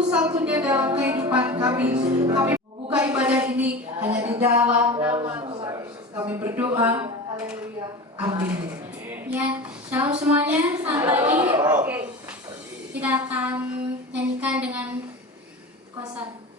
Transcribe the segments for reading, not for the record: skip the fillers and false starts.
satu-satunya dalam kehidupan kami. Kami membuka ibadah ini hanya di dalam nama Tuhan Yesus. Kami berdoa. Haleluya. Amin. Ya, shalom semuanya. Selamat pagi. Kita akan nyanyikan dengan kosan.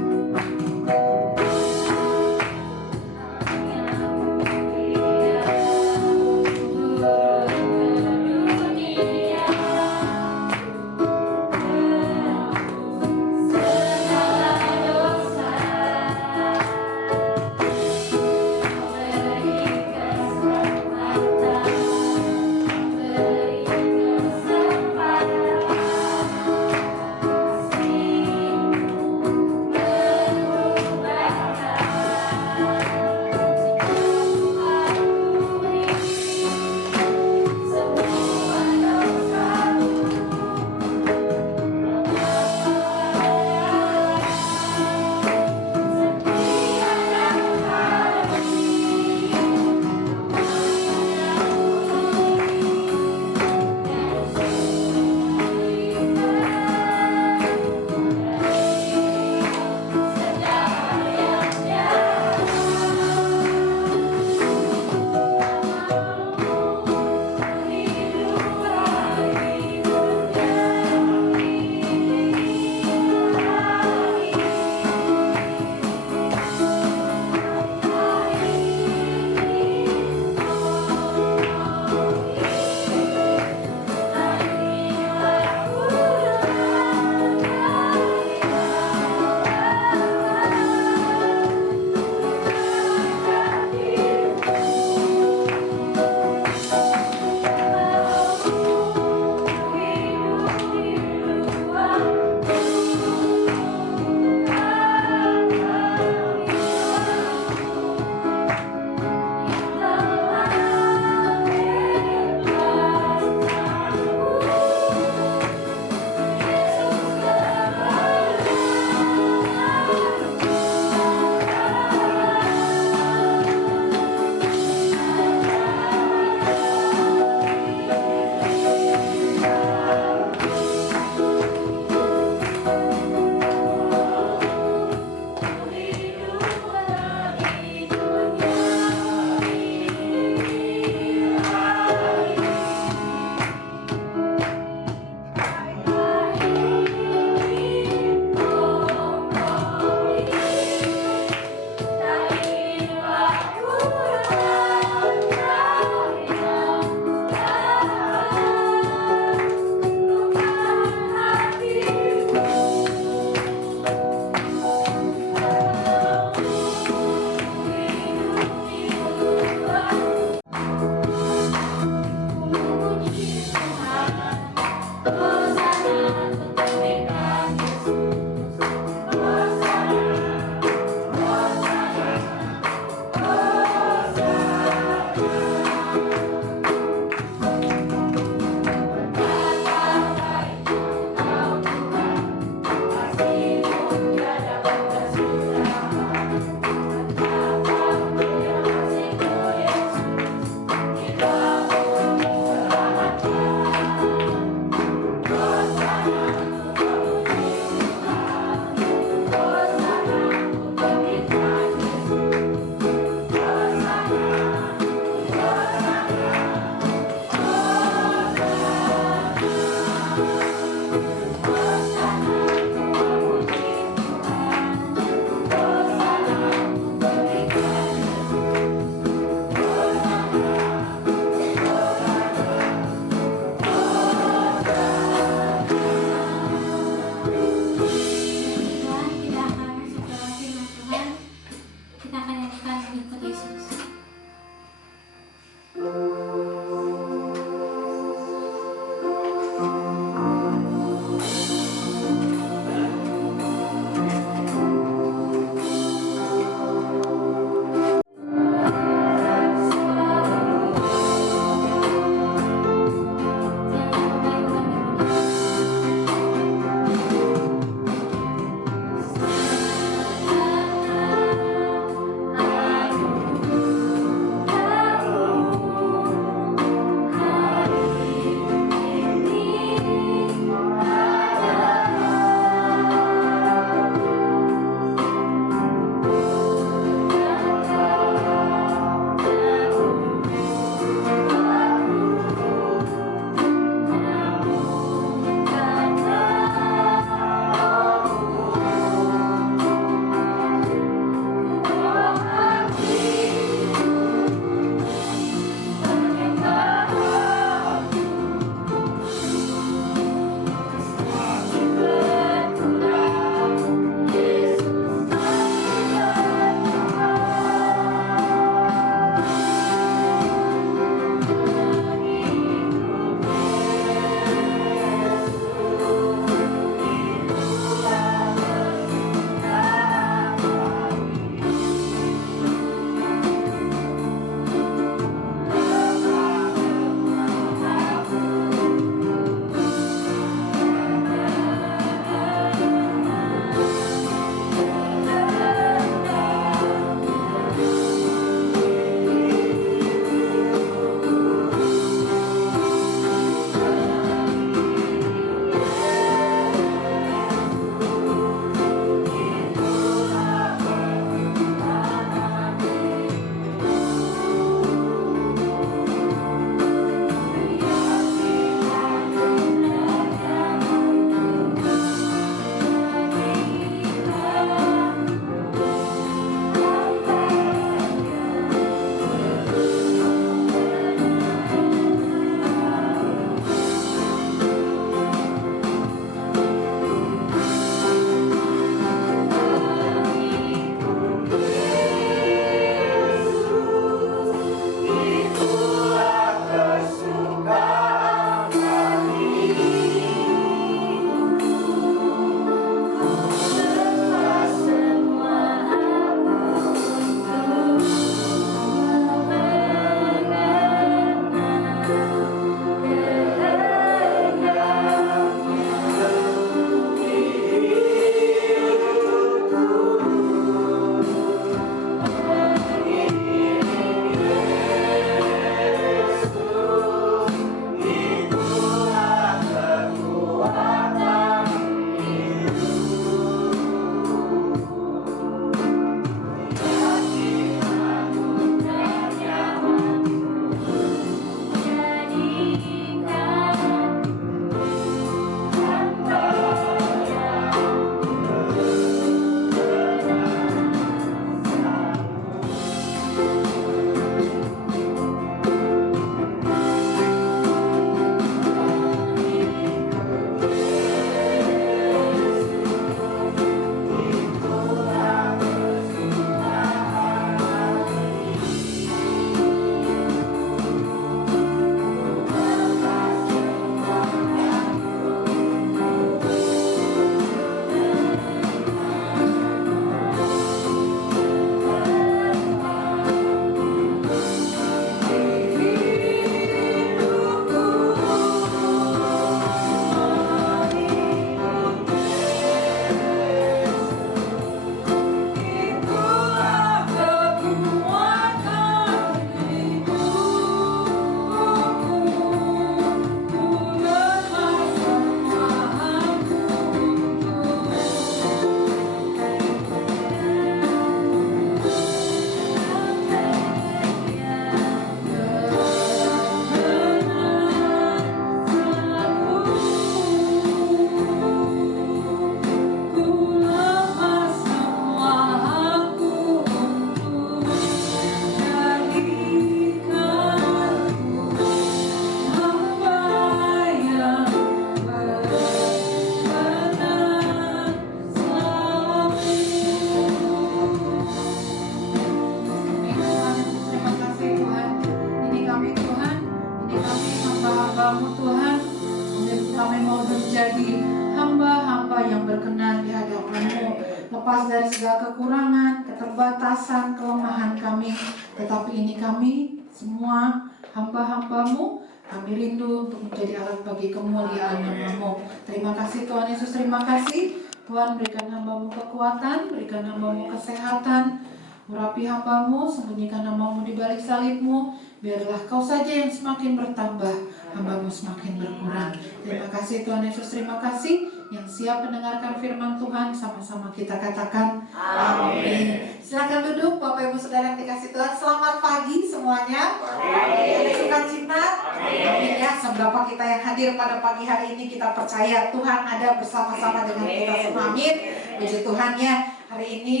menjadi hamba-hamba yang berkenan di hadapan-Mu. Lepas dari segala kekurangan, keterbatasan, kelemahan kami, tetapi ini kami semua hamba-hamba-Mu. Kami rindu untuk menjadi alat bagi kemuliaan nama-Mu. Terima kasih Tuhan Yesus, terima kasih. Tuhan, berikan hamba-Mu kekuatan, berikan hamba-Mu kesehatan, urapi hamba-Mu, sembunyikan nama-Mu di balik salib-Mu. Biarlah Kau saja yang semakin bertambah, hamba-Mu semakin berkurang. Terima kasih Tuhan Yesus, terima kasih. Yang siap mendengarkan firman Tuhan, sama-sama kita katakan amin. Silakan duduk Bapak Ibu Saudara yang dikasih Tuhan. Selamat pagi semuanya. Ada sukacita. Amin ya. Seberapa kita yang hadir pada pagi hari ini, kita percaya Tuhan ada bersama-sama dengan kita semua. Amin. Puji Tuhan ya. Hari ini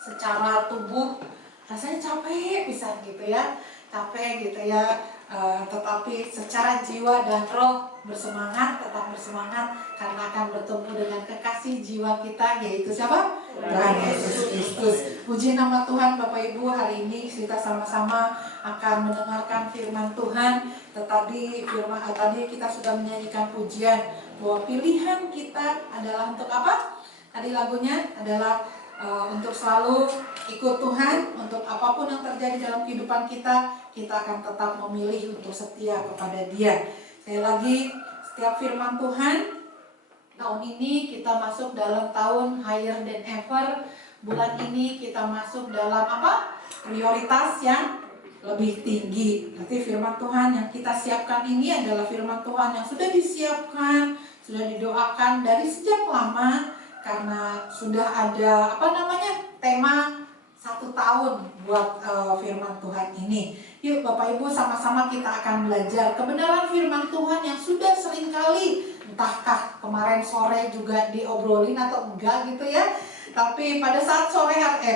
secara tubuh rasanya capek pisan gitu ya, capek gitu ya, tetapi secara jiwa dan roh bersemangat, tetap bersemangat karena akan bertemu dengan kekasih jiwa kita, yaitu siapa? Tuhan Yesus Kristus. Puji nama Tuhan. Bapak Ibu, hari ini kita sama-sama akan mendengarkan firman Tuhan. Tadi kita sudah menyanyikan pujian bahwa pilihan kita adalah untuk apa? Tadi lagunya adalah untuk selalu ikut Tuhan. Untuk apapun yang terjadi dalam kehidupan kita, kita akan tetap memilih untuk setia kepada Dia. Sekali lagi, setiap firman Tuhan, tahun ini kita masuk dalam tahun higher than ever. Bulan ini kita masuk dalam apa? Prioritas yang lebih tinggi. Berarti firman Tuhan yang kita siapkan ini adalah firman Tuhan yang sudah disiapkan, sudah didoakan dari sejak lama. Karena sudah ada tema 1 tahun buat firman Tuhan ini. Yuk Bapak Ibu, sama-sama kita akan belajar kebenaran firman Tuhan yang sudah seringkali, entahkah kemarin sore juga diobrolin atau enggak gitu ya. Tapi pada saat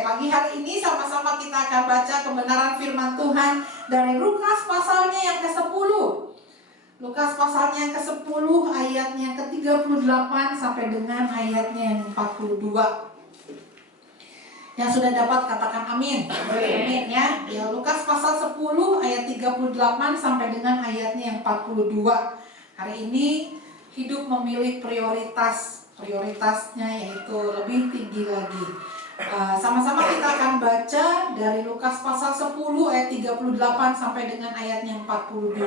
pagi hari ini sama-sama kita akan baca kebenaran firman Tuhan dari Lukas pasalnya yang ke-10. Lukas pasalnya yang ke-10 ayatnya yang ke-38 sampai dengan ayatnya yang 42. Yang sudah dapat katakan amin. Amin ya. Ya, Lukas pasal 10 ayat 38 sampai dengan ayatnya yang 42. Hari ini hidup memilih prioritasnya yaitu lebih tinggi lagi. Sama-sama kita akan baca dari Lukas pasal 10 ayat 38 sampai dengan ayatnya yang 42.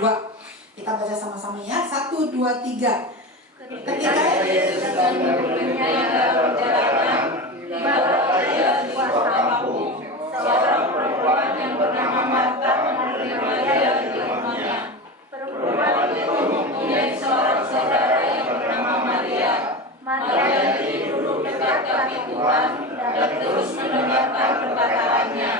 Kita baca sama-sama ya. 1, 2, 3. Ketika Yesus sedang berbicara dalam perjalanan, tibalah ia di kampung. Seorang perempuan yang bernama Marta menerima dia di rumahnya. Perempuan itu mempunyai seorang saudara yang bernama Maria. Maria itu duduk dekat kaki Tuhan dan terus mendengarkan perkataannya.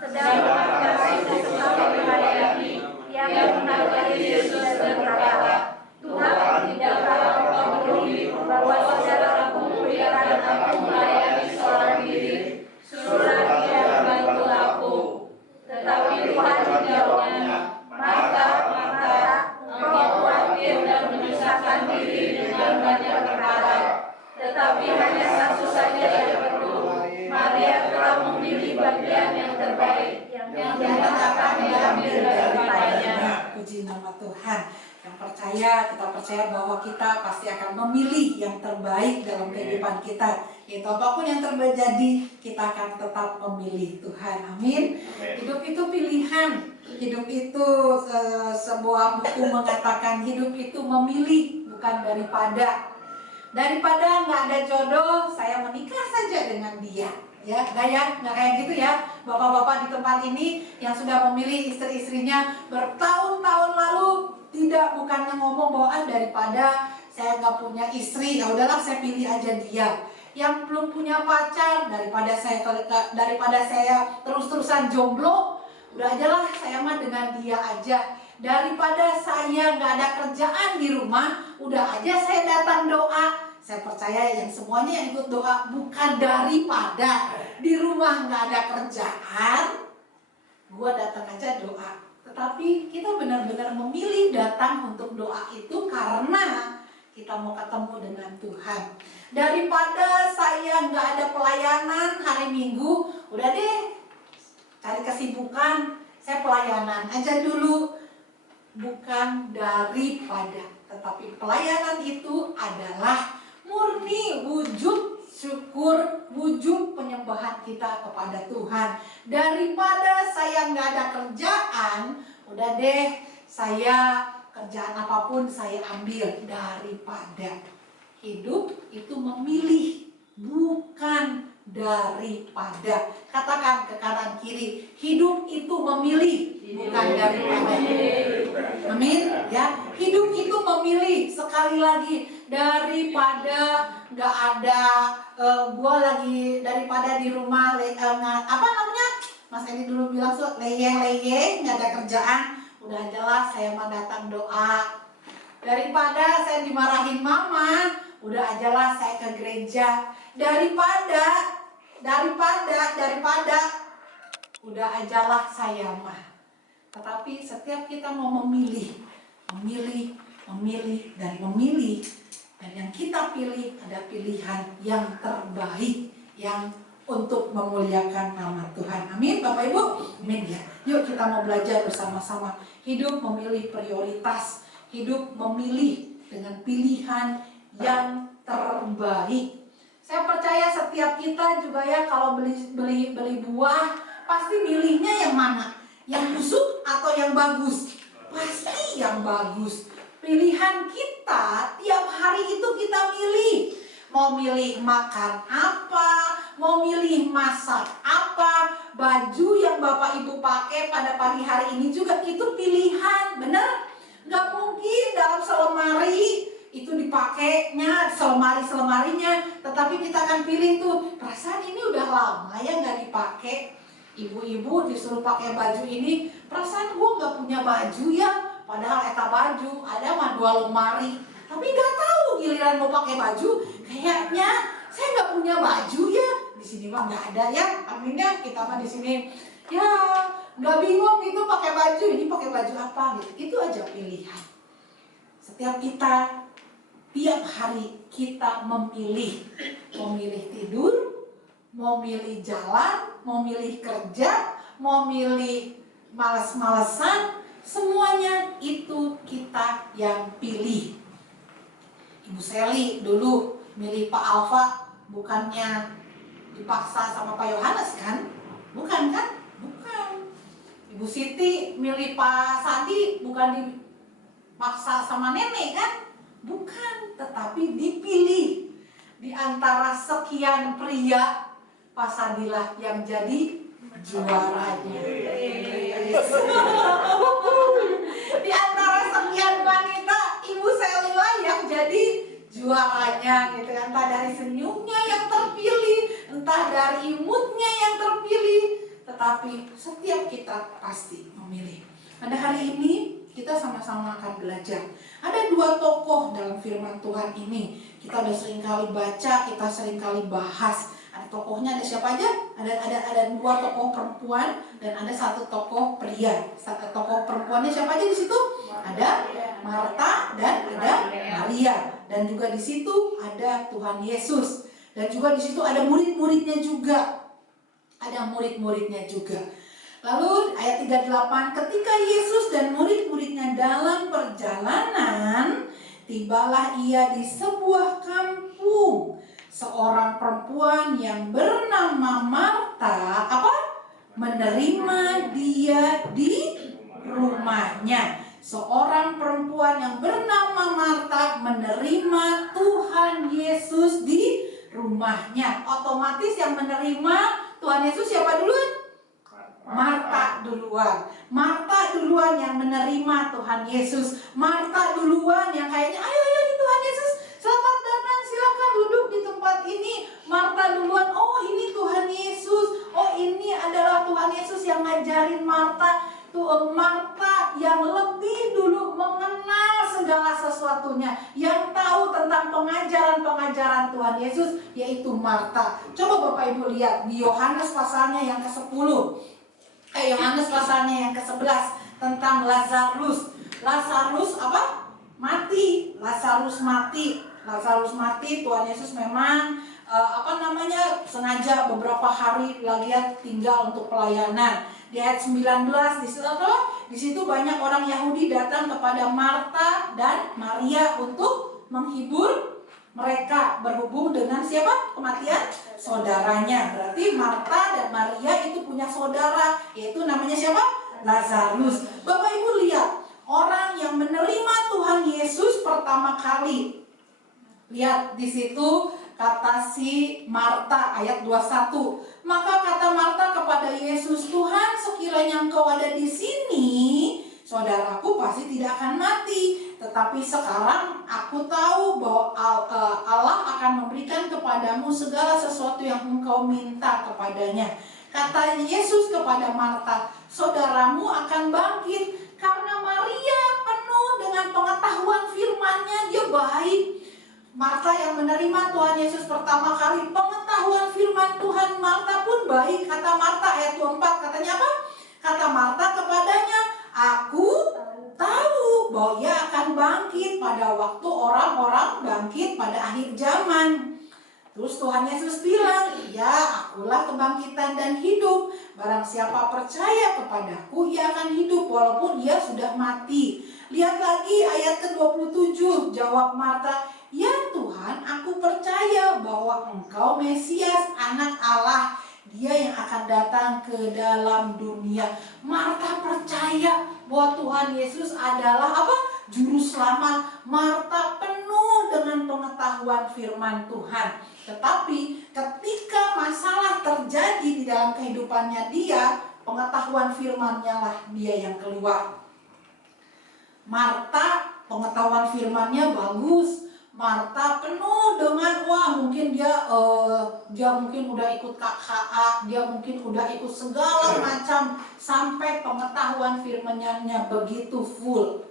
Sedang Marta sibuk sekali melayani. Yang menagari Yesus dan berkata, Tuhan, tidakkah Engkau peduli bahwa saudaraku memberikan aku melayani seorang diri? Suruhlah dia membantu aku. Tetapi Tuhan menjawabnya, Marta, Marta, engkau khawatir dan menyusahkan diri dengan banyak perkara. Tetapi hanya satu saja yang perlu. Maria telah memilih bagian yang terbaik, yang tidak akan diambil daripadanya. Puji nama Tuhan. Kita percaya bahwa kita pasti akan memilih yang terbaik dalam kehidupan kita. Yaitu apapun yang terjadi, kita akan tetap memilih Tuhan. Amin. Hidup itu pilihan. Hidup itu sebuah buku mengatakan hidup itu memilih, bukan daripada. Daripada nggak ada jodoh, saya menikah saja dengan dia. Ya, nggak kayak gitu ya. Bapak-bapak di tempat ini yang sudah memilih istri-istrinya bertahun-tahun lalu, bukannya ngomong bahwa daripada saya nggak punya istri, ya udahlah saya pilih aja dia. Yang belum punya pacar, daripada saya terus-terusan jomblo, udah aja lah saya mah dengan dia aja. Daripada saya nggak ada kerjaan di rumah, udah aja saya datang doa. Saya percaya yang semuanya yang ikut doa bukan daripada di rumah nggak ada kerjaan, gua datang aja doa. Tetapi kita benar-benar memilih datang untuk doa itu karena kita mau ketemu dengan Tuhan. Daripada saya nggak ada pelayanan hari Minggu, udah deh cari kesibukan, saya pelayanan aja dulu. Bukan daripada, Tetapi pelayanan itu adalah murni wujud syukur, wujud penyembahan kita kepada Tuhan. Daripada saya nggak ada kerjaan, udah deh saya kerjaan apapun saya ambil. Daripada hidup itu memilih, bukan daripada. Katakan ke kanan kiri, hidup itu memilih, bukan daripada. Amin ya. Hidup itu memilih. Sekali lagi, daripada nggak ada gua lagi, daripada di rumah apa namanya, Mas Edi dulu bilang leyeh nggak ada kerjaan, udah jelas saya mah datang doa. Daripada saya dimarahin mama, udah ajalah saya ke gereja. Daripada udah ajalah saya mah. Tetapi setiap kita mau memilih, dan yang kita pilih ada pilihan yang terbaik, yang untuk memuliakan nama Tuhan. Amin, Bapak Ibu. Amin ya. Yuk kita mau belajar bersama-sama. Hidup memilih prioritas, hidup memilih dengan pilihan yang terbaik. Saya percaya setiap kita juga ya, kalau beli buah pasti milihnya yang mana? Yang busuk atau yang bagus? Pasti yang bagus. Pilihan kita tiap hari itu kita milih. Mau milih makan apa, mau milih masak apa, baju yang Bapak Ibu pakai pada pagi hari ini juga itu pilihan, benar? Gak mungkin dalam selemari itu dipakainya selemarinya, tetapi kita akan pilih tuh, perasaan ini udah lama ya nggak dipakai. Ibu-ibu disuruh pakai baju ini, perasaan gua nggak punya baju ya, padahal eta baju ada mah 2 lemari, tapi nggak tahu giliran mau pakai baju, kayaknya saya nggak punya baju ya. Di sini mah nggak ada ya, amin ya, kita mah di sini ya nggak bingung gitu pakai baju, ini pakai baju apa gitu. Itu aja pilihan. Setiap kita tiap hari kita memilih tidur, mau milih jalan, mau milih kerja, mau milih males-malesan, semuanya itu kita yang pilih. Ibu Seli dulu milih Pak Alfa, bukannya dipaksa sama Pak Yohanes kan? Bukan kan? Bukan. Ibu Siti milih Pak Sandi, bukan dipaksa sama nenek kan? Bukan, tetapi dipilih. Di antara sekian pria, Pak Sandilah yang jadi juaranya. Di antara sekian wanita, Ibu Selilah yang jadi juaranya gitu. Entah dari senyumnya yang terpilih, entah dari imutnya yang terpilih, tetapi setiap kita pasti memilih. Pada hari ini kita sama-sama akan belajar. Ada 2 tokoh dalam firman Tuhan ini. Kita udah sering kali baca, kita sering kali bahas. Ada tokohnya, ada siapa aja? Ada 2 tokoh perempuan dan ada 1 tokoh pria. 1 tokoh perempuannya siapa aja di situ? Ada Marta dan ada Maria. Dan juga di situ ada Tuhan Yesus. Dan juga di situ ada murid-muridnya juga. Ada murid-muridnya juga. Lalu ayat 38, ketika Yesus dan murid-muridnya dalam perjalanan, tibalah ia di sebuah kampung. Seorang perempuan yang bernama Marta menerima dia di rumahnya. Seorang perempuan yang bernama Marta menerima Tuhan Yesus di rumahnya. Otomatis yang menerima Tuhan Yesus siapa duluan? Marta duluan. Marta duluan yang menerima Tuhan Yesus. Marta duluan yang kayaknya ayo Tuhan Yesus selamat datang, silakan duduk di tempat ini. Marta duluan, oh ini Tuhan Yesus, oh ini adalah Tuhan Yesus yang ngajarin Marta. Tuh Marta yang lebih dulu mengenal segala sesuatunya, yang tahu tentang pengajaran-pengajaran Tuhan Yesus, yaitu Marta. Coba Bapak Ibu lihat di Yohanes pasalnya yang ke-10. Yohanes pasalnya yang ke-11 tentang Lazarus. Lazarus mati. Lazarus mati. Tuhan Yesus memang sengaja beberapa hari lagi tinggal untuk pelayanan. Di ayat 19 di situ apa? Di situ banyak orang Yahudi datang kepada Marta dan Maria untuk menghibur mereka berhubung dengan siapa? Kematian saudaranya. Berarti Marta dan Maria itu punya saudara, yaitu namanya siapa? Lazarus. Bapak Ibu lihat, orang yang menerima Tuhan Yesus pertama kali. Lihat di situ kata si Marta ayat 21. Maka kata Marta kepada Yesus, "Tuhan, sekiranya Engkau ada di sini, saudaraku pasti tidak akan mati. Tetapi sekarang aku tahu bahwa Allah akan memberikan kepadamu segala sesuatu yang engkau minta kepadanya." Kata Yesus kepada Marta, "Saudaramu akan bangkit." Karena Maria penuh dengan pengetahuan firman-Nya, dia baik. Marta yang menerima Tuhan Yesus pertama kali, pengetahuan firman Tuhan Marta pun baik. Kata Marta ayat 24, katanya apa? Kata Marta kepadanya, "Aku tahu bahwa ia akan bangkit pada waktu orang-orang bangkit pada akhir zaman." Terus Tuhan Yesus bilang, "Ya, akulah kebangkitan dan hidup. Barang siapa percaya kepadaku, ia akan hidup walaupun ia sudah mati." Lihat lagi ayat ke-27, jawab Marta, "Ya Tuhan, aku percaya bahwa Engkau Mesias, Anak Allah, Dia yang akan datang ke dalam dunia." Marta percaya bahwa Tuhan Yesus adalah apa? Juru selamat. Marta penuh dengan pengetahuan firman Tuhan. Tetapi ketika masalah terjadi di dalam kehidupannya dia, pengetahuan firman-Nya lah dia yang keluar. Marta pengetahuan firman-Nya bagus. Marta penuh dengan mungkin dia mungkin udah ikut KKA, dia mungkin udah ikut segala macam sampai pengetahuan firman-Nya begitu full.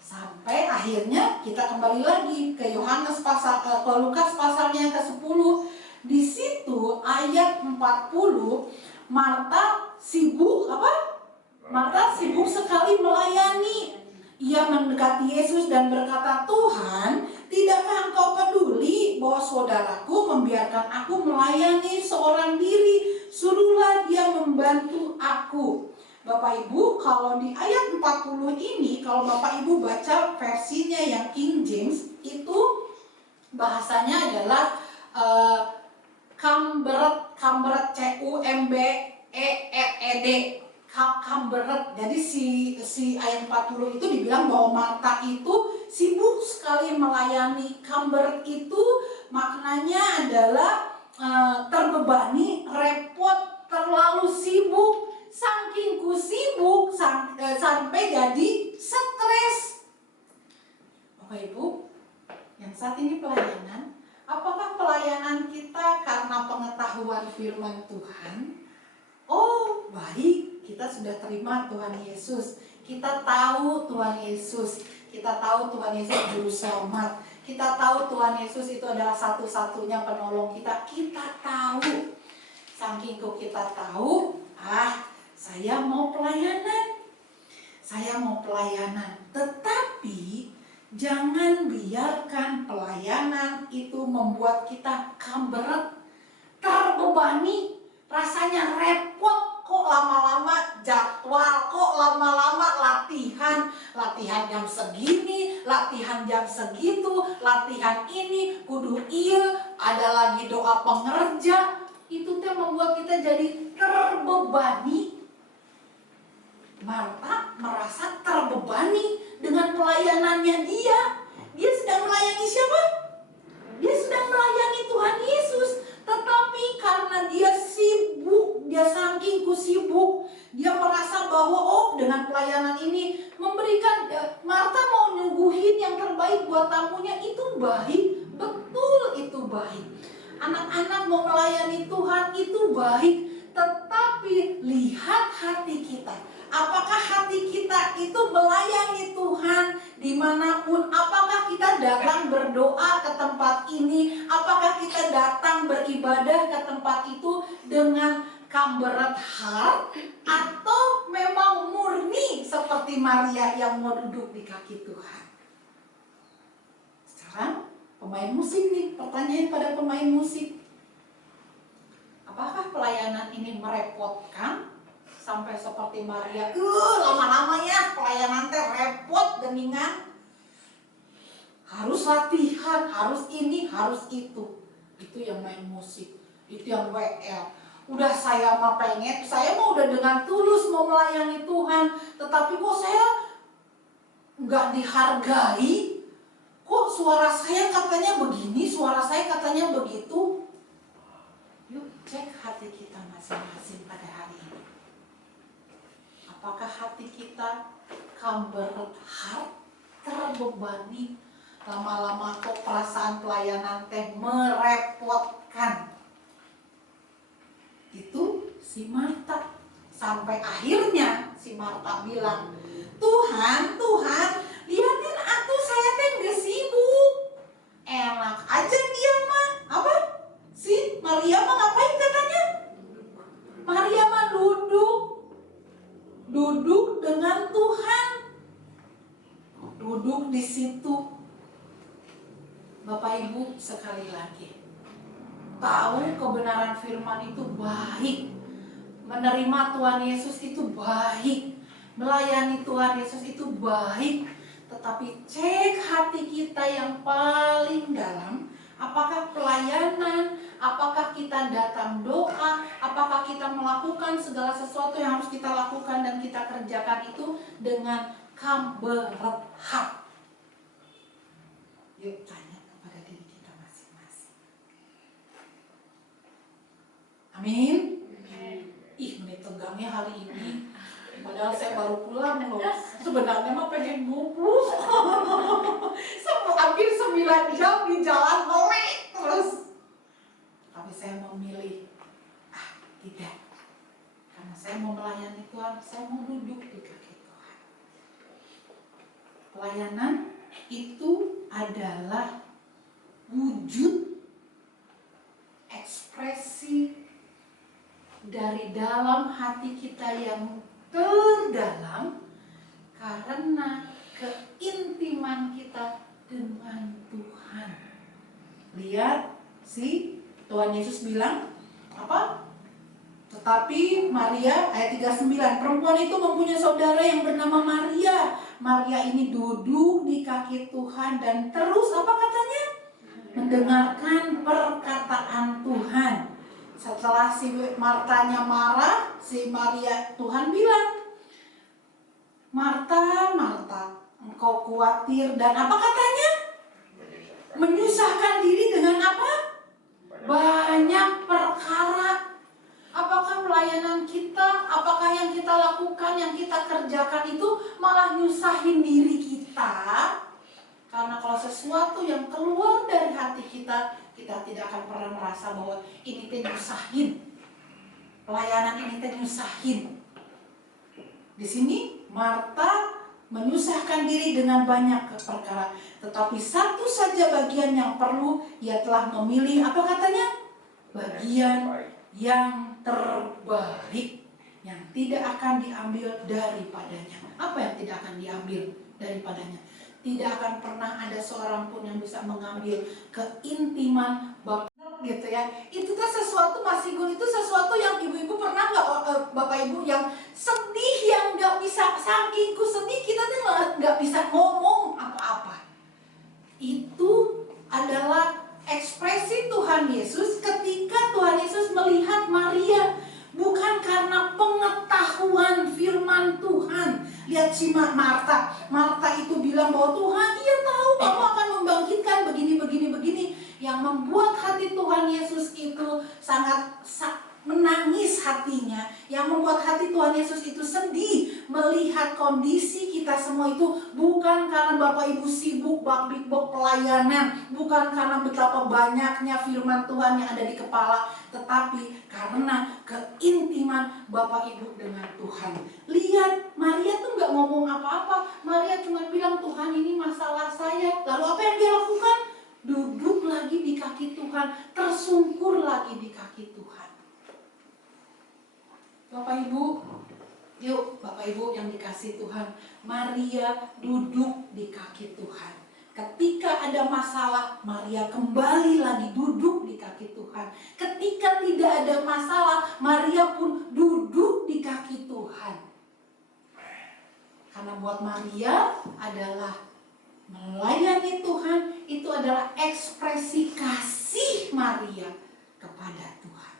Sampai akhirnya kita kembali lagi ke Yohanes pasal ke Lukas pasalnya yang ke-10. Di situ ayat 40, Marta sibuk apa? Marta sibuk sekali melayani. Ia mendekati Yesus dan berkata, "Tuhan, tidakkah Engkau peduli bahwa saudaraku membiarkan aku melayani seorang diri? Suruhlah dia membantu aku." Bapak Ibu, kalau di ayat 40 ini, kalau Bapak Ibu baca versinya yang King James, itu bahasanya adalah Cumberet, C-U-M-B-E-R-E-D, Cumberet. Jadi si ayat 40 itu dibilang bahwa Marta itu sibuk sekali melayani. Cumberet itu maknanya adalah terbebani, repot, terlalu sibuk. Saking ku sibuk sampai jadi stres. Bapak Ibu, yang saat ini pelayanan, apakah pelayanan kita karena pengetahuan firman Tuhan? Oh, baik, kita sudah terima Tuhan Yesus. Kita tahu Tuhan Yesus. Kita tahu Tuhan Yesus juru selamat. Kita tahu Tuhan Yesus itu adalah satu-satunya penolong kita. Kita tahu. Saking kita tahu, saya mau pelayanan. Saya mau pelayanan. Tetapi jangan biarkan pelayanan itu membuat kita kamberet, terbebani, rasanya repot. Kok lama-lama jadwal, kok lama-lama latihan jam segini, latihan jam segitu, latihan ini, kudu ada lagi doa pengerja. Itu membuat kita jadi terbebani. Marta merasa terbebani dengan pelayanannya dia. Dia sedang melayani siapa? Dia sedang melayani Tuhan Yesus. Tetapi karena dia sibuk, dia saking sibuk, dia merasa bahwa dengan pelayanan ini memberikan, Marta mau nyuguhin yang terbaik buat tamunya, itu baik. Betul, itu baik. Anak-anak mau melayani Tuhan, itu baik. Tetapi lihat hati kita. Apakah hati kita itu melayani Tuhan dimanapun? Apakah kita datang berdoa ke tempat ini? Apakah kita datang beribadah ke tempat itu dengan kamberet heart? Atau memang murni seperti Maria yang mau duduk di kaki Tuhan? Sekarang pemain musik nih, pertanyaan pada pemain musik. Apakah pelayanan ini merepotkan sampai seperti Maria. Lama-lama ya pelayanan teh repot geningan. Harus latihan, harus ini, harus itu. Itu yang main musik, itu yang WL. Udah saya mah pengen, saya mah udah dengan tulus mau melayani Tuhan, tetapi kok saya nggak dihargai. Kok suara saya katanya begini, suara saya katanya begitu. Yuk cek hati kita masing-masing pada hari ini. Apakah hati kita kamberat heart, terbebani, lama-lama kok perasaan pelayanan teh merepotkan. Itu si Marta. Sampai akhirnya si Marta bilang, Tuhan, liatin aku, saya teh gak sibuk. Enak aja dia mah. Apa? Si Maria mah ngapain katanya? Maria mah duduk dengan Tuhan. Duduk di situ. Bapak Ibu sekali lagi, tahu kebenaran firman itu baik, menerima Tuhan Yesus itu baik, melayani Tuhan Yesus itu baik, tetapi cek hati kita yang paling dalam. Apakah pelayanan, apakah kita datang doa, apakah kita melakukan segala sesuatu yang harus kita lakukan dan kita kerjakan itu dengan kamberat hati. Yuk tanya kepada diri kita masing-masing. Amin. Ih, menit tegangnya hari ini. Padahal saya baru pulang loh. Sebenarnya mah pengen bubuk. Hampir 9 jam di jalan melek terus. Tapi saya memilih, tidak. Karena saya mau melayani Tuhan, saya mau duduk di kaki Tuhan. Pelayanan itu adalah wujud ekspresi dari dalam hati kita yang terdalam karena keintiman kita dengan Tuhan. Lihat si Tuhan Yesus bilang apa? Tetapi Maria, ayat 39, perempuan itu mempunyai saudara yang bernama Maria. Maria ini duduk di kaki Tuhan dan terus apa katanya? Mendengarkan perkataan Tuhan. Setelah si Martanya marah, si Maria, Tuhan bilang, Marta, engkau khawatir dan apa katanya? Menyusahkan diri dengan apa? Banyak perkara. Apakah pelayanan kita, apakah yang kita lakukan, yang kita kerjakan itu malah nyusahin diri kita? Karena kalau sesuatu yang keluar dari hati kita, kita tidak akan pernah merasa bahwa ini teh nyusahin. Pelayanan ini teh nyusahin. Di sini Marta menyusahkan diri dengan banyak perkara, tetapi satu saja bagian yang perlu, ia telah memilih apa katanya? Bagian yang terbaik, yang tidak akan diambil daripadanya. Apa yang tidak akan diambil daripadanya? Tidak akan pernah ada seorang pun yang bisa mengambil keintiman Bapak gitu ya. Itu tuh sesuatu masih itu sesuatu yang ibu-ibu pernah nggak, Bapak Ibu yang sedih, yang nggak bisa, saking sedih kita tuh nggak bisa ngomong apa-apa. Itu adalah ekspresi Tuhan Yesus ketika Tuhan Yesus melihat Maria, bukan karena pengetahuan firman Tuhan. Lihat si Marta itu bilang bahwa Tuhan, dia tahu kamu akan membangkitkan begini. Yang membuat hati Tuhan Yesus itu sangat menangis hatinya, yang membuat hati Tuhan Yesus itu sedih melihat kondisi kita semua itu bukan karena Bapak Ibu sibuk bak-bik-bok pelayanan, bukan karena betapa banyaknya firman Tuhan yang ada di kepala, tetapi karena keintiman Bapak Ibu dengan Tuhan. Lihat, Maria tuh nggak ngomong apa-apa. Maria cuma bilang, Tuhan ini masalah saya. Lalu apa yang dia lakukan? Duduk lagi di kaki Tuhan, tersungkur lagi di kaki Tuhan. Bapak Ibu, yuk Bapak Ibu yang dikasih Tuhan, Maria duduk di kaki Tuhan. Ketika ada masalah, Maria kembali lagi duduk di kaki Tuhan. Ketika tidak ada masalah, Maria pun duduk di kaki Tuhan. Karena buat Maria adalah melayani Tuhan, itu adalah ekspresi kasih Maria kepada Tuhan.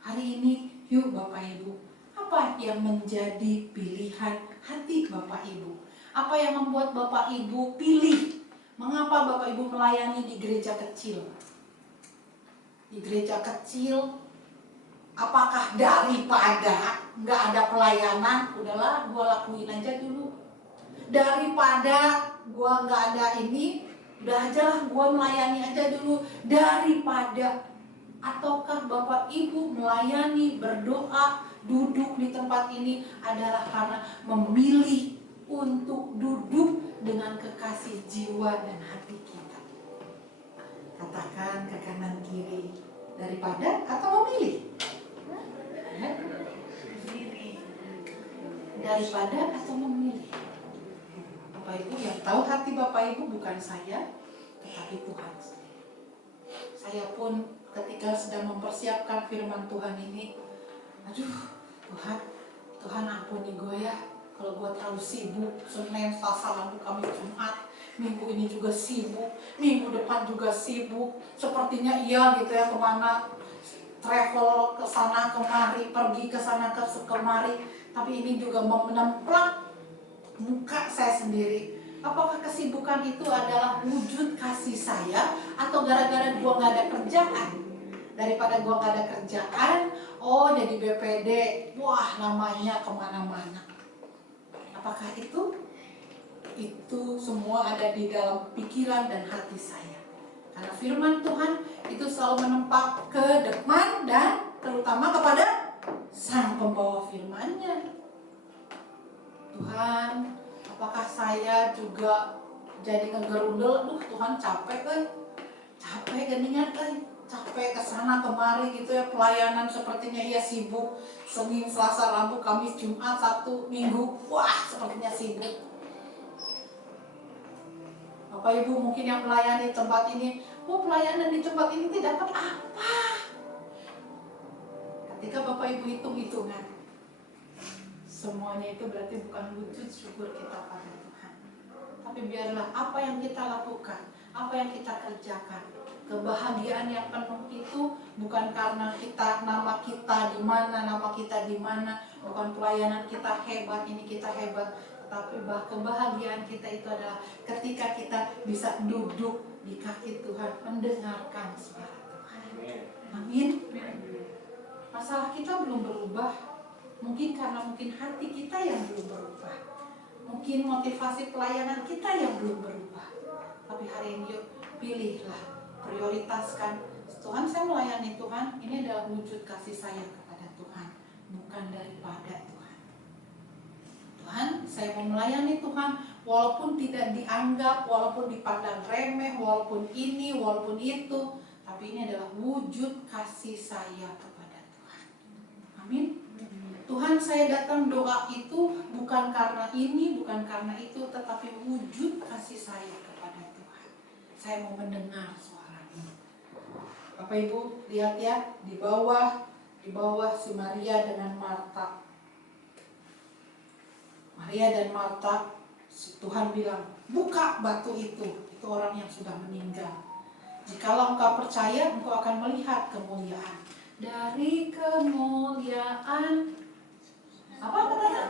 Hari ini, yuk Bapak Ibu, apa yang menjadi pilihan hati Bapak Ibu? Apa yang membuat Bapak Ibu pilih? Mengapa Bapak Ibu melayani di gereja kecil? Di gereja kecil, apakah daripada nggak ada pelayanan, udahlah gua lakuin aja dulu. Daripada gua nggak ada ini, udah aja lah gua melayani aja dulu. Daripada, ataukah Bapak Ibu melayani, berdoa, duduk di tempat ini adalah karena memilih untuk duduk dengan kekasih jiwa dan hati kita? Katakan ke kanan kiri, daripada atau memilih? Daripada atau memilih? Bapak Ibu, yang tahu hati Bapak Ibu bukan saya, tetapi Tuhan. Saya pun ketika sedang mempersiapkan firman Tuhan ini, aduh Tuhan ampuni gue ya, kalau gue terlalu sibuk, Senin, Selasa, Rabu, Kamis, Jumat, minggu ini juga sibuk, minggu depan juga sibuk, sepertinya iya gitu ya, kemana travel ke sana kemari, pergi ke sana kemari, tapi ini juga mau menempelak muka saya sendiri. Apakah kesibukan itu adalah wujud kasih saya, atau gara-gara gua nggak ada kerjaan? Daripada gua nggak ada kerjaan, oh jadi BPD, wah namanya kemana-mana. Apakah itu? Itu semua ada di dalam pikiran dan hati saya. Karena firman Tuhan itu selalu menempat ke depan dan terutama kepada Sang Pembawa firman-Nya. Tuhan, apakah saya juga jadi ngegerundel? Aduh Tuhan, capek kan? Capek geningan kan? Capek kesana kemari gitu ya, pelayanan sepertinya iya sibuk. Senin, Selasa, Rabu, Kamis, Jumat, Sabtu, Minggu, wah sepertinya sibuk. Bapak Ibu mungkin yang melayani tempat ini, pelayanan di tempat ini tidak dapat apa? Ketika Bapak Ibu hitung-hitungan, semuanya itu berarti bukan wujud syukur kita pada Tuhan. Tapi biarlah apa yang kita lakukan, apa yang kita kerjakan, kebahagiaan yang penuh itu bukan karena nama kita di mana, bukan pelayanan kita hebat, ini kita hebat, tapi kebahagiaan kita itu adalah ketika kita bisa duduk di kaki Tuhan, mendengarkan suara Tuhan. Amin. Masalah kita belum berubah, mungkin karena hati kita yang belum berubah, mungkin motivasi pelayanan kita yang belum berubah. Tapi hari ini yuk pilihlah, prioritaskan Tuhan. Saya melayani Tuhan, ini adalah wujud kasih saya kepada Tuhan, bukan daripada Tuhan. Tuhan, saya mau melayani Tuhan, walaupun tidak dianggap, walaupun dipandang remeh, walaupun ini, walaupun itu, tapi ini adalah wujud kasih saya kepada Tuhan. Amin. Tuhan, saya datang doa itu bukan karena ini, bukan karena itu, tetapi wujud kasih saya kepada Tuhan. Saya mau mendengar suara-Nya. Bapak Ibu lihat ya, di bawah si Maria dengan Marta. Maria dan Marta, Tuhan bilang, buka batu itu orang yang sudah meninggal. Jikalau engkau percaya, engkau akan melihat kemuliaan. Dari kemuliaan, apa katanya?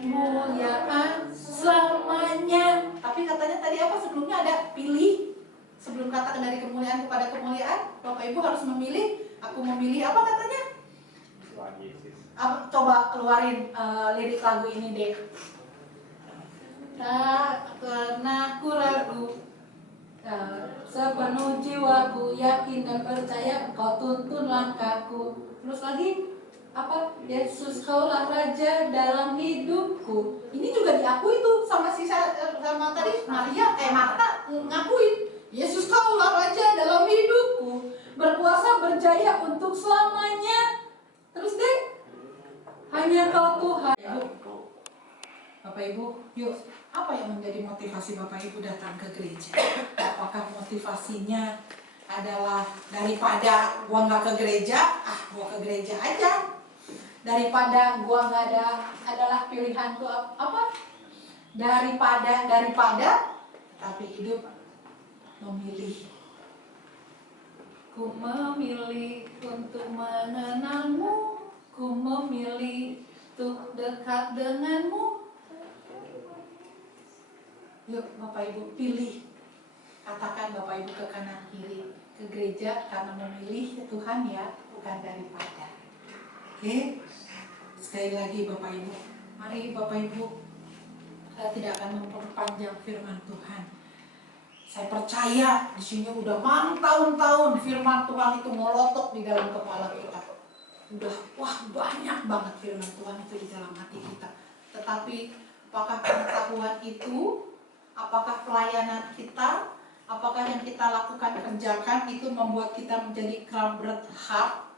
Kemuliaan selamanya. Tapi katanya tadi apa sebelumnya ada pilih. Sebelum kata dari kemuliaan kepada kemuliaan, Bapak Ibu harus memilih. Aku memilih apa katanya? Coba keluarin lirik lagu ini deh. Tak pernah ku ragu, sepenuh jiwaku yakin dan percaya Kau tuntun langkahku. Terus lagi apa? Yesus kaulah Raja dalam hidupku. Ini juga diakui tuh sama tadi Marta ngakuin. Yesus kaulah Raja dalam hidupku, berkuasa berjaya untuk selamanya. Terus deh, hanya Kau Tuhan. Bapak Ibu, yuk, apa yang menjadi motivasi Bapak Ibu datang ke gereja? Apakah motivasinya adalah daripada gua nggak ke gereja, gua ke gereja aja. Daripada gua nggak ada, adalah pilihan tuh apa? Daripada, tapi hidup memilih. Ku memilih untuk mengenalmu, ku memilih untuk dekat denganmu. Yuk Bapak Ibu pilih. Katakan Bapak Ibu ke kanan kiri, ke gereja karena memilih Tuhan ya, bukan daripada. Oke? Sekali lagi Bapak Ibu, mari Bapak Ibu, saya tidak akan memperpanjang firman Tuhan. Saya percaya di sini udah tahun-tahun firman Tuhan itu melotok di dalam kepala kita. Udah banyak banget firman Tuhan itu di dalam hati kita. Tetapi apakah pengetahuan itu, apakah pelayanan kita, apakah yang kita lakukan kerjakan itu membuat kita menjadi crowded heart?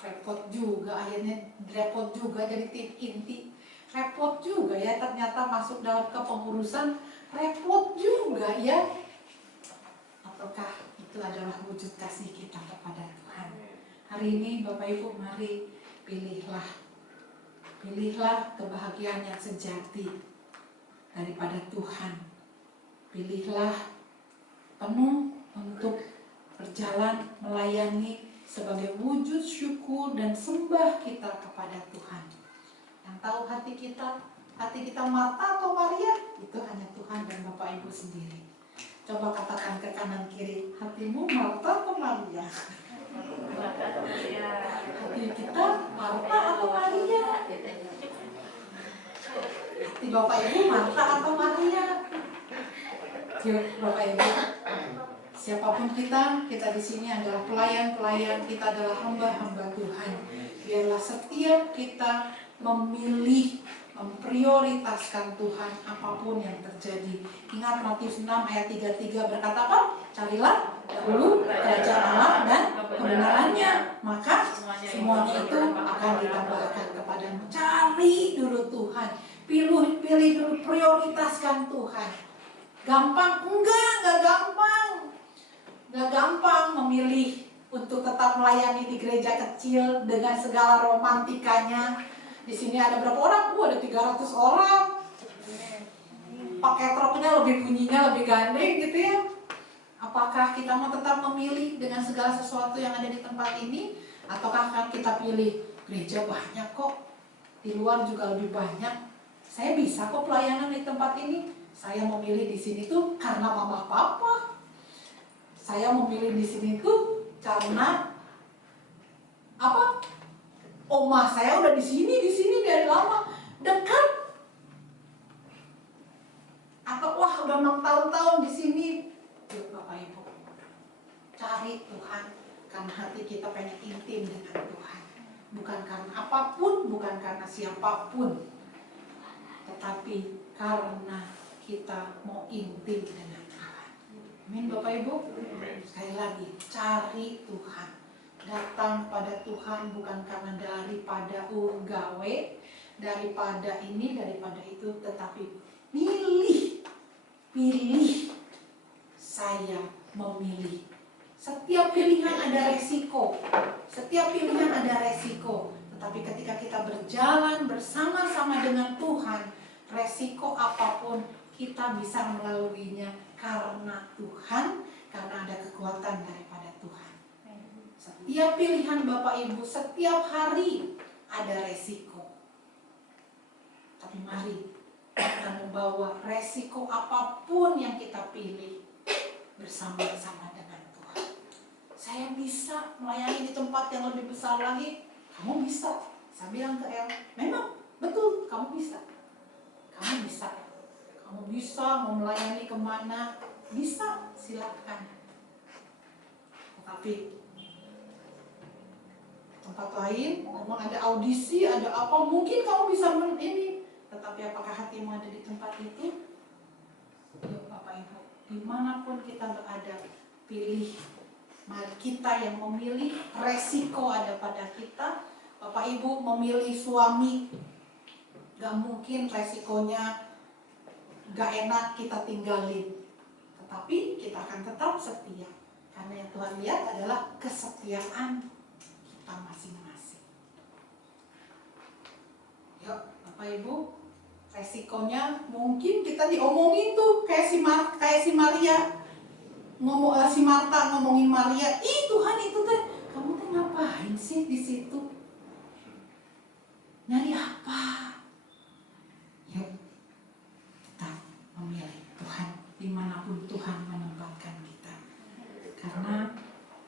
Repot juga akhirnya, repot juga jadi tim inti, repot juga ya ternyata masuk dalam kepengurusan, repot juga ya. Ataukah itu adalah wujud kasih kita kepada Tuhan? Hari ini Bapak Ibu mari pilihlah kebahagiaan yang sejati daripada Tuhan. Pilihlah penuh untuk berjalan melayani sebagai wujud syukur dan sembah kita kepada Tuhan. Yang tahu hati kita Marta atau Maria, itu hanya Tuhan dan Bapak Ibu sendiri. Coba katakan ke kanan kiri, hatimu Marta atau Maria? Hati kita Marta atau Maria? Hati Bapak Ibu Marta atau Maria? Yuk Bapak Ibu, siapapun kita di sini adalah pelayan-pelayan, kita adalah hamba-hamba Tuhan. Biarlah setiap kita memilih, memprioritaskan Tuhan apapun yang terjadi. Ingat Matius 6 ayat 33 berkata apa? Carilah dahulu kerajaan Allah dan kebenarannya, maka semuanya itu akan ditambahkan kepadamu. Cari dulu Tuhan, pilih dulu, prioritaskan Tuhan. Gampang? Enggak gampang. Gak gampang memilih untuk tetap melayani di gereja kecil dengan segala romantikanya. Di sini ada berapa orang? Ada 300 orang. Pakai truknya lebih bunyinya lebih gandeng gitu ya. Apakah kita mau tetap memilih dengan segala sesuatu yang ada di tempat ini? Ataukah akan kita pilih gereja banyak kok, di luar juga lebih banyak. Saya bisa kok pelayanan di tempat ini. Saya memilih di sini tuh karena mama papa. Saya memilih di sini tuh karena apa? Oma saya udah di sini dari lama, dekat. Atau udah 6 tahun di sini. Yuk Bapak Ibu, cari Tuhan karena hati kita pengen intim dengan Tuhan. Bukan karena apapun, bukan karena siapapun, tetapi karena kita mau intim dengan Tuhan. Amin Bapak Ibu. Sekali lagi, cari Tuhan, datang pada Tuhan bukan karena daripada gawe, daripada ini, daripada itu, tetapi pilih. Saya memilih. Setiap pilihan ada resiko. Tetapi ketika kita berjalan bersama-sama dengan Tuhan, resiko apapun kita bisa melaluinya karena Tuhan, karena ada kekuatan daripada Tuhan. Setiap pilihan Bapak Ibu, setiap hari ada resiko. Tapi mari kita membawa resiko apapun yang kita pilih bersama-sama dengan Tuhan. Saya bisa melayani di tempat yang lebih besar lagi. Kamu bisa. Saya bilang ke El, memang betul kamu bisa. Kamu bisa mau melayani kemana, bisa, silakan. Tapi tempat lain, memang ada audisi, ada apa, mungkin kamu bisa ini. Tetapi apakah hatimu ada di tempat itu? Yuk Bapak Ibu, dimanapun kita berada, pilih. Mari kita yang memilih, resiko ada pada kita. Bapak Ibu memilih suami, Gak mungkin resikonya gak enak kita tinggalin, tetapi kita akan tetap setia, karena yang Tuhan lihat adalah kesetiaan kita masing-masing. Yuk Bapak Ibu, resikonya mungkin kita diomongin tuh kayak si Maria, si Marta ngomongin Maria, ih Tuhan itu teh, kamu teh ngapain sih di situ? Nyari apa? Yuk kita memilih Tuhan dimanapun Tuhan menempatkan kita, karena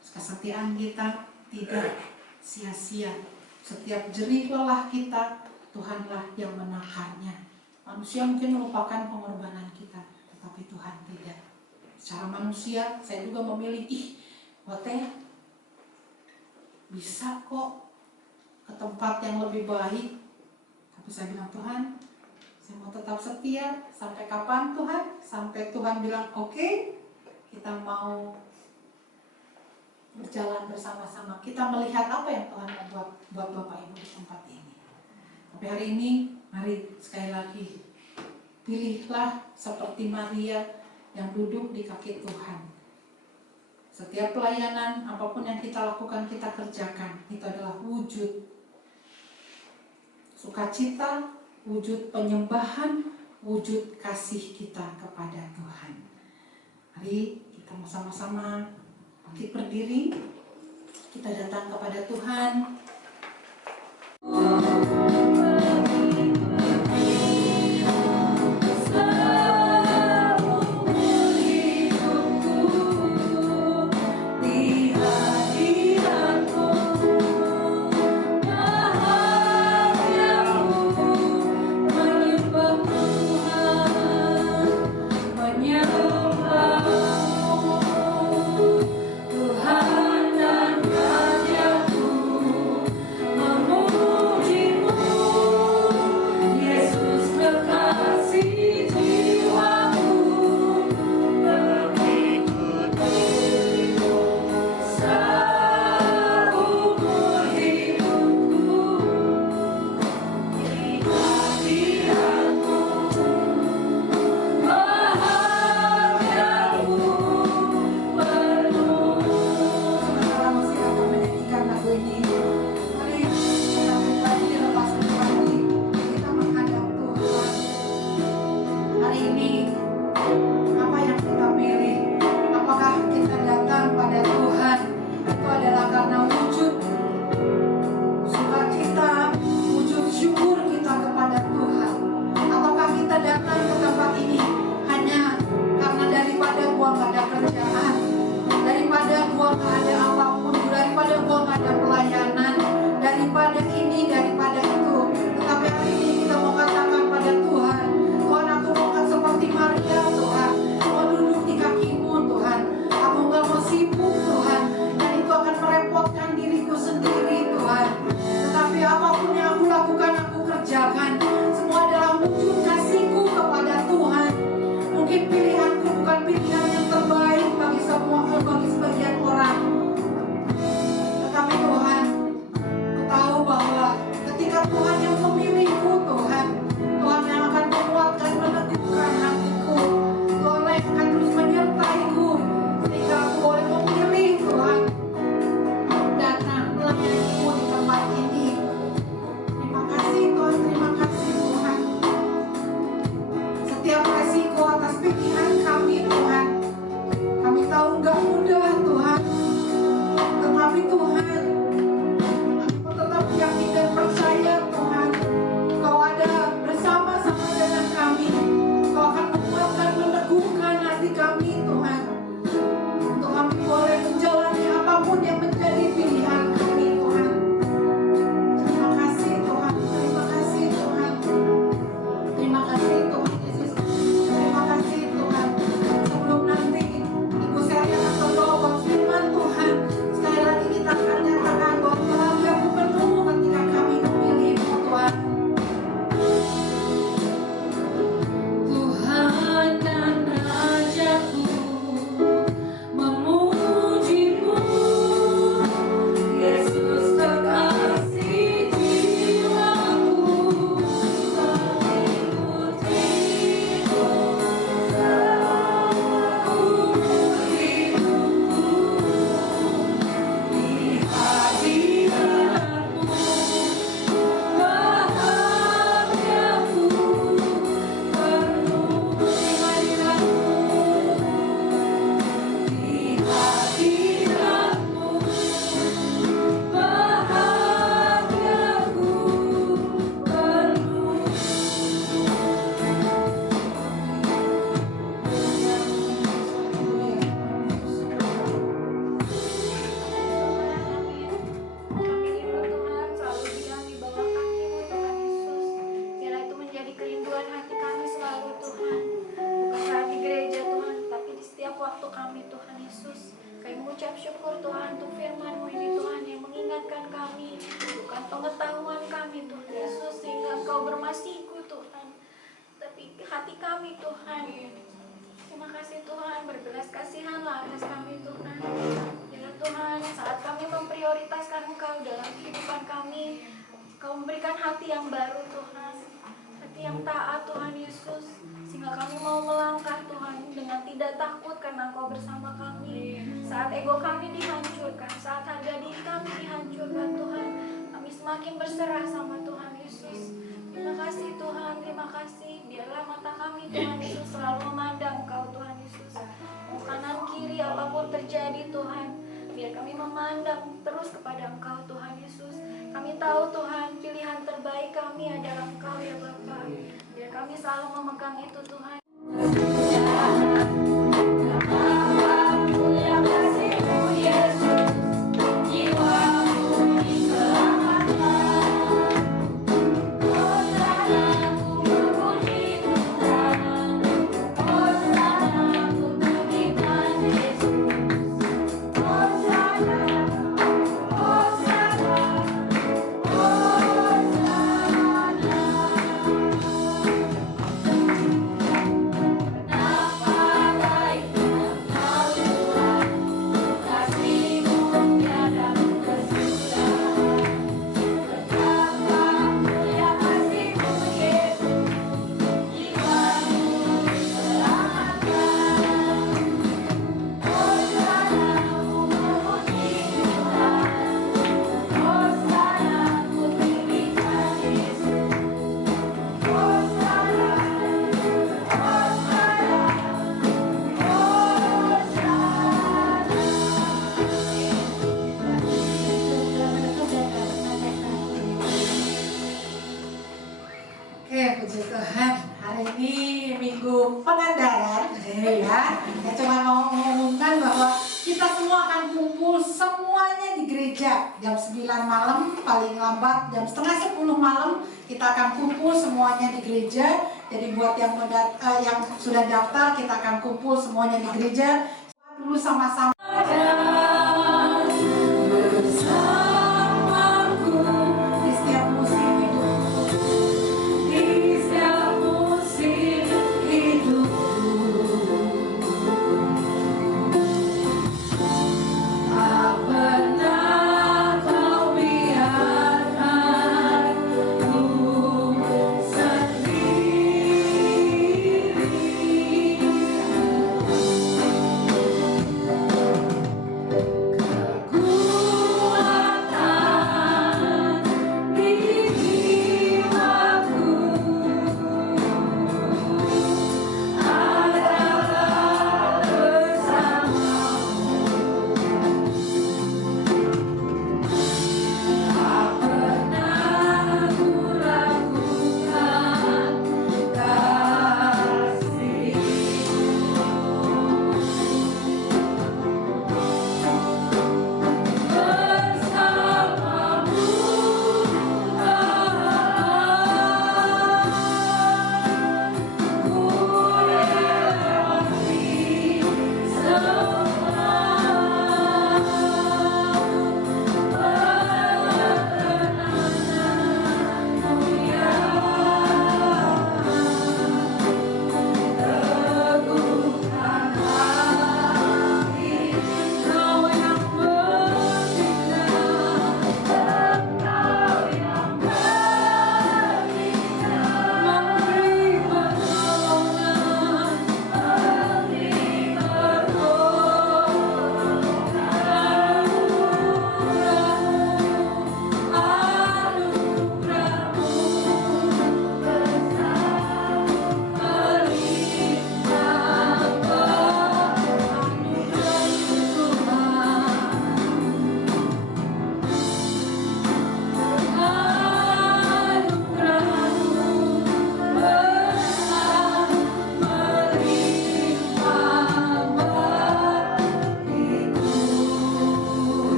kesetiaan kita tidak sia-sia. Setiap jerih lelah kita, Tuhanlah yang menakarnya. Manusia mungkin melupakan pengorbanan kita, tetapi Tuhan tidak. Secara manusia, saya juga memilih, teh bisa kok ke tempat yang lebih baik. Tapi saya bilang, Tuhan, saya mau tetap setia. Sampai kapan Tuhan? Sampai Tuhan bilang, oke, kita mau berjalan bersama-sama. Kita melihat apa yang Tuhan mau buat Bapak Ibu di tempat ini. Tapi hari ini, mari sekali lagi, pilihlah seperti Maria yang duduk di kaki Tuhan. Setiap pelayanan, apapun yang kita lakukan, kita kerjakan. Itu adalah wujud sukacita, wujud penyembahan, wujud kasih kita kepada Tuhan. Mari kita sama-sama bangkit berdiri. Kita datang kepada Tuhan. Tuhan dan Raja-Ku. hati kami Tuhan. Terima kasih Tuhan, berbelas kasihanlah atas kami Tuhan. Ya Tuhan, saat kami memprioritaskan Engkau dalam kehidupan kami, Kau memberikan hati yang baru Tuhan, hati yang taat Tuhan Yesus, sehingga kami mau melangkah Tuhan dengan tidak takut karena Engkau bersama kami. Saat ego kami dihancurkan, saat harga diri kami dihancurkan Tuhan, kami semakin berserah sama Tuhan Yesus. Terima kasih Tuhan, terima kasih. Biarlah mata kami Tuhan Yesus selalu memandang Engkau Tuhan Yesus. Mau kanan kiri apapun terjadi Tuhan, biar kami memandang terus kepada Engkau Tuhan Yesus. Kami tahu Tuhan, pilihan terbaik kami adalah Engkau ya Bapa. Biar kami selalu memegang itu Tuhan. Puji Tuhan, hari ini Minggu Pengandaran ya. Saya cuma mau mengumumkan bahwa kita semua akan kumpul semuanya di gereja jam 9 malam, paling lambat jam setengah 10 malam kita akan kumpul semuanya di gereja. Jadi buat yang sudah daftar, kita akan kumpul semuanya di gereja dulu sama-sama.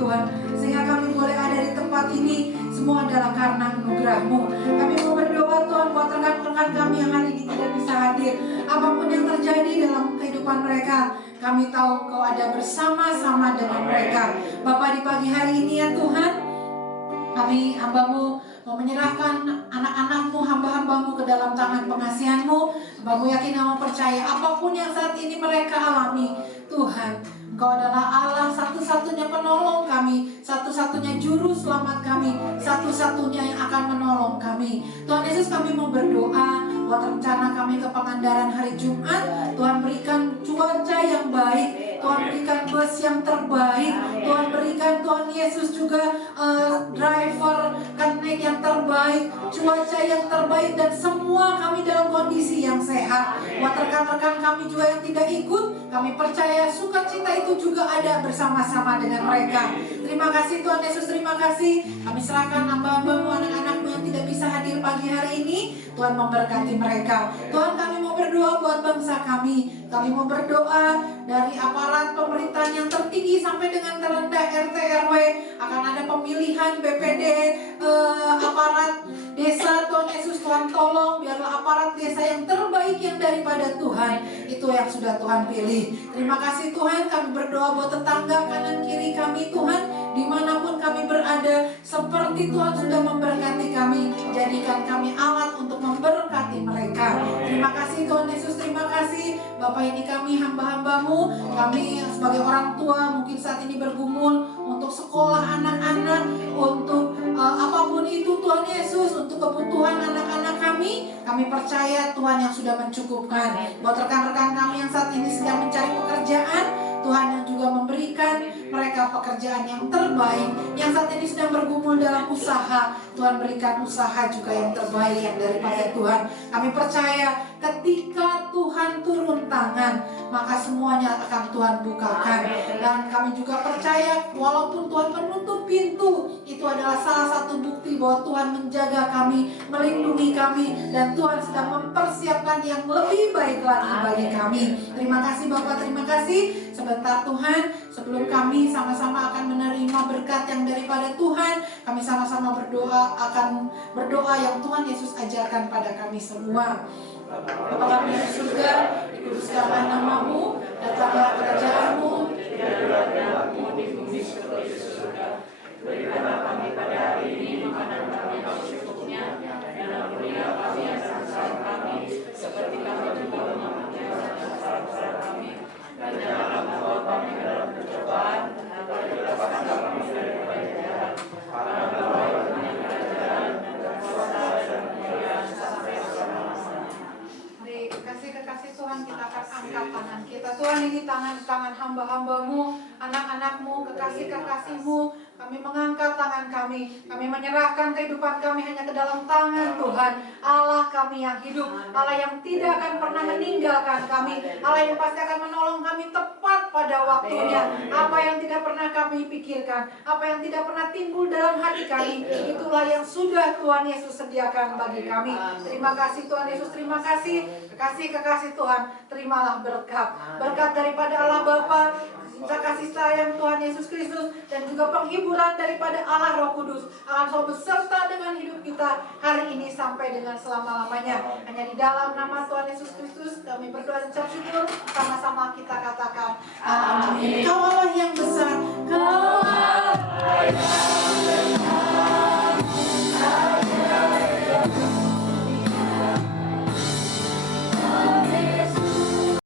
Tuhan, sehingga kami boleh ada di tempat ini, semua adalah karena anugerah-Mu. Kami mau berdoa Tuhan buat rekan-rekan kami yang hari ini tidak bisa hadir. Apapun yang terjadi terjadi dalam kehidupan mereka. Kami tahu Engkau ada bersama-sama dengan mereka. Bapa, di pagi hari ini ya Tuhan, kami hamba-Mu mau menyerahkan anak-anak-Mu, hamba-hamba-Mu ke dalam tangan pengasihan-Mu. Hamba-Mu yakin, Kamu percaya apapun yang saat ini mereka alami, Tuhan, Engkau adalah Allah satu-satunya penolong kami, satu-satunya juru selamat kami, satu-satunya yang akan menolong kami. Tuhan Yesus, kami mau berdoa buat rencana kami ke Pangandaran hari Jumat. Tuhan berikan cuaca yang baik, Tuhan berikan bus yang terbaik, Tuhan berikan, Tuhan Yesus juga driver connect yang terbaik, cuaca yang terbaik, dan semua kami dalam kondisi yang sehat. Buat rekan-rekan kami juga yang tidak ikut, kami percaya sukacita itu juga ada bersama-sama dengan mereka. Terima kasih Tuhan Yesus, terima kasih. Kami serahkan hamba-hamba-Mu, anak-anak-Mu yang tidak bisa hadir pagi hari ini. Tuhan memberkati mereka. Tuhan, kami mau berdoa buat bangsa kami. Kami mau berdoa dari aparat pemerintahan yang tertinggi sampai dengan terendah RT RW. Akan ada pemilihan BPD, aparat desa. Tuhan Yesus, Tuhan tolong biarlah aparat desa yang terbaik yang daripada Tuhan, itu yang sudah Tuhan pilih. Terima kasih Tuhan. Kami berdoa buat tetangga kanan kiri kami Tuhan, dimanapun kami berada, seperti Tuhan sudah memberkati kami, jadikan kami alat untuk memberkati mereka. Terima kasih Tuhan Yesus, terima kasih Bapak. Ini kami hamba-hamba-Mu, kami sebagai orang tua mungkin saat ini bergumul untuk sekolah anak-anak, untuk apapun itu Tuhan Yesus, untuk kebutuhan anak-anak kami percaya Tuhan yang sudah mencukupkan. Buat rekan-rekan kami yang saat ini sedang mencari pekerjaan, Tuhan yang juga memberikan mereka pekerjaan yang terbaik. Yang saat ini sedang bergumul dalam usaha, Tuhan berikan usaha juga yang terbaik yang daripada Tuhan. Kami percaya ketika Tuhan turun tangan, maka semuanya akan Tuhan bukakan. Dan kami juga percaya walaupun Tuhan menutup pintu, itu adalah salah satu bukti bahwa Tuhan menjaga kami, melindungi kami, dan Tuhan sedang mempersiapkan yang lebih baik lagi bagi kami. Terima kasih Bapak, terima kasih. Sebentar Tuhan, sebelum kami sama-sama akan menerima berkat yang daripada Tuhan, kami sama-sama akan berdoa yang Tuhan Yesus ajarkan pada kami semua. Bapa kami di surga, dikuduskanlah nama-Mu, datanglah kerajaan-Mu, jadilah kehendak-Mu di bumi seperti di surga. Berikanlah kami pada hari ini makanan kami yang secukupnya, dan ampunilah kami atas kesalahan kami, seperti kami juga mengampuni atas kesalahan kami. Dan janganlah membawa kami ke dalam pencobaan, tetapi lepaskan kami dari jahat. Karena Engkau yang punya kerajaan dan kuasa dan kemuliaan sampai selama-lamanya. Kekasih Tuhan, kita akan angkat tangan kita. Tuhan, ini tangan hamba-hamba-Mu, anak-anak-Mu, kekasih-kekasih-Mu. Kami mengangkat tangan kami. Kami menyerahkan kehidupan kami hanya ke dalam tangan Tuhan. Allah kami yang hidup, Allah yang tidak akan pernah meninggalkan kami, Allah yang pasti akan menolong kami tepat pada waktunya. Apa yang tidak pernah kami pikirkan, apa yang tidak pernah timbul dalam hati kami, itulah yang sudah Tuhan Yesus sediakan bagi kami. Terima kasih Tuhan Yesus, terima kasih. Kekasih-kekasih Tuhan, terimalah berkat daripada Allah Bapa, kasih sayang Tuhan Yesus Kristus, dan juga penghiburan daripada Allah Roh Kudus akan selalu beserta dengan hidup kita hari ini sampai dengan selama-lamanya. Hanya di dalam nama Tuhan Yesus Kristus kami berdoa dan ucap syukur, sama-sama kita katakan amin. Kawalah